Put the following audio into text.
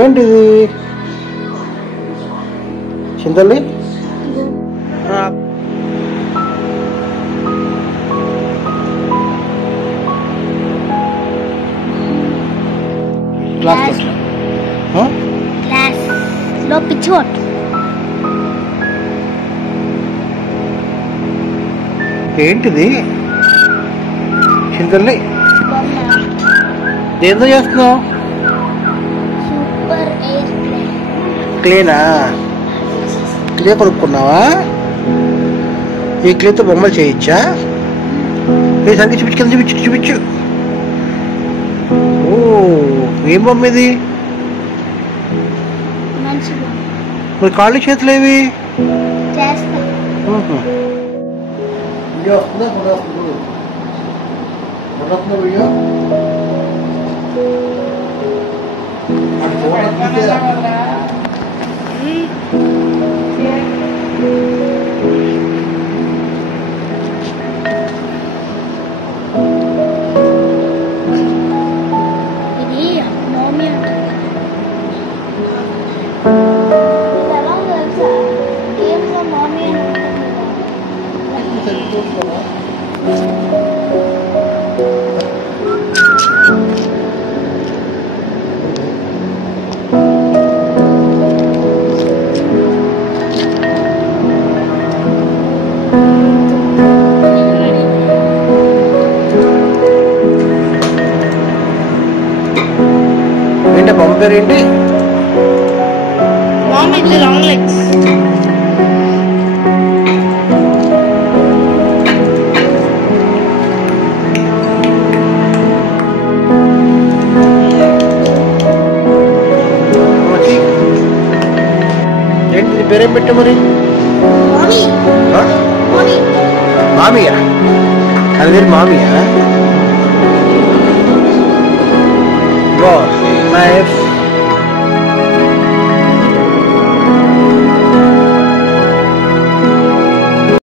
ఏంటిది చింతల్లి? గ్లాస్ లో పిచ్చోట్. ఏంటిది చింతల్లి? ఏందో చేస్తున్నావు? Super airplane. క్లేనా? క్లే కొనుక్కున్నావా? ఈ క్లేతో బొమ్మలు చేయొచ్చా? ఏ సంగతి చూపించు, కింద చూపించు చూపించు. ఓ ఏం బొమ్మ ఇది? మరి కాళ్ళు చేతులు ఏవి? వీడియో వస్తుందా? ఫోటో వస్తుంది? ఫోటో వస్తుందా వీడియో? ఏంటి బొమ్మ పేరు ఏంటి? Mom, it's long legs. ఏంటి పేరేం పెట్టా మరి? మామియా? అది పేరు మామియా? నైస్.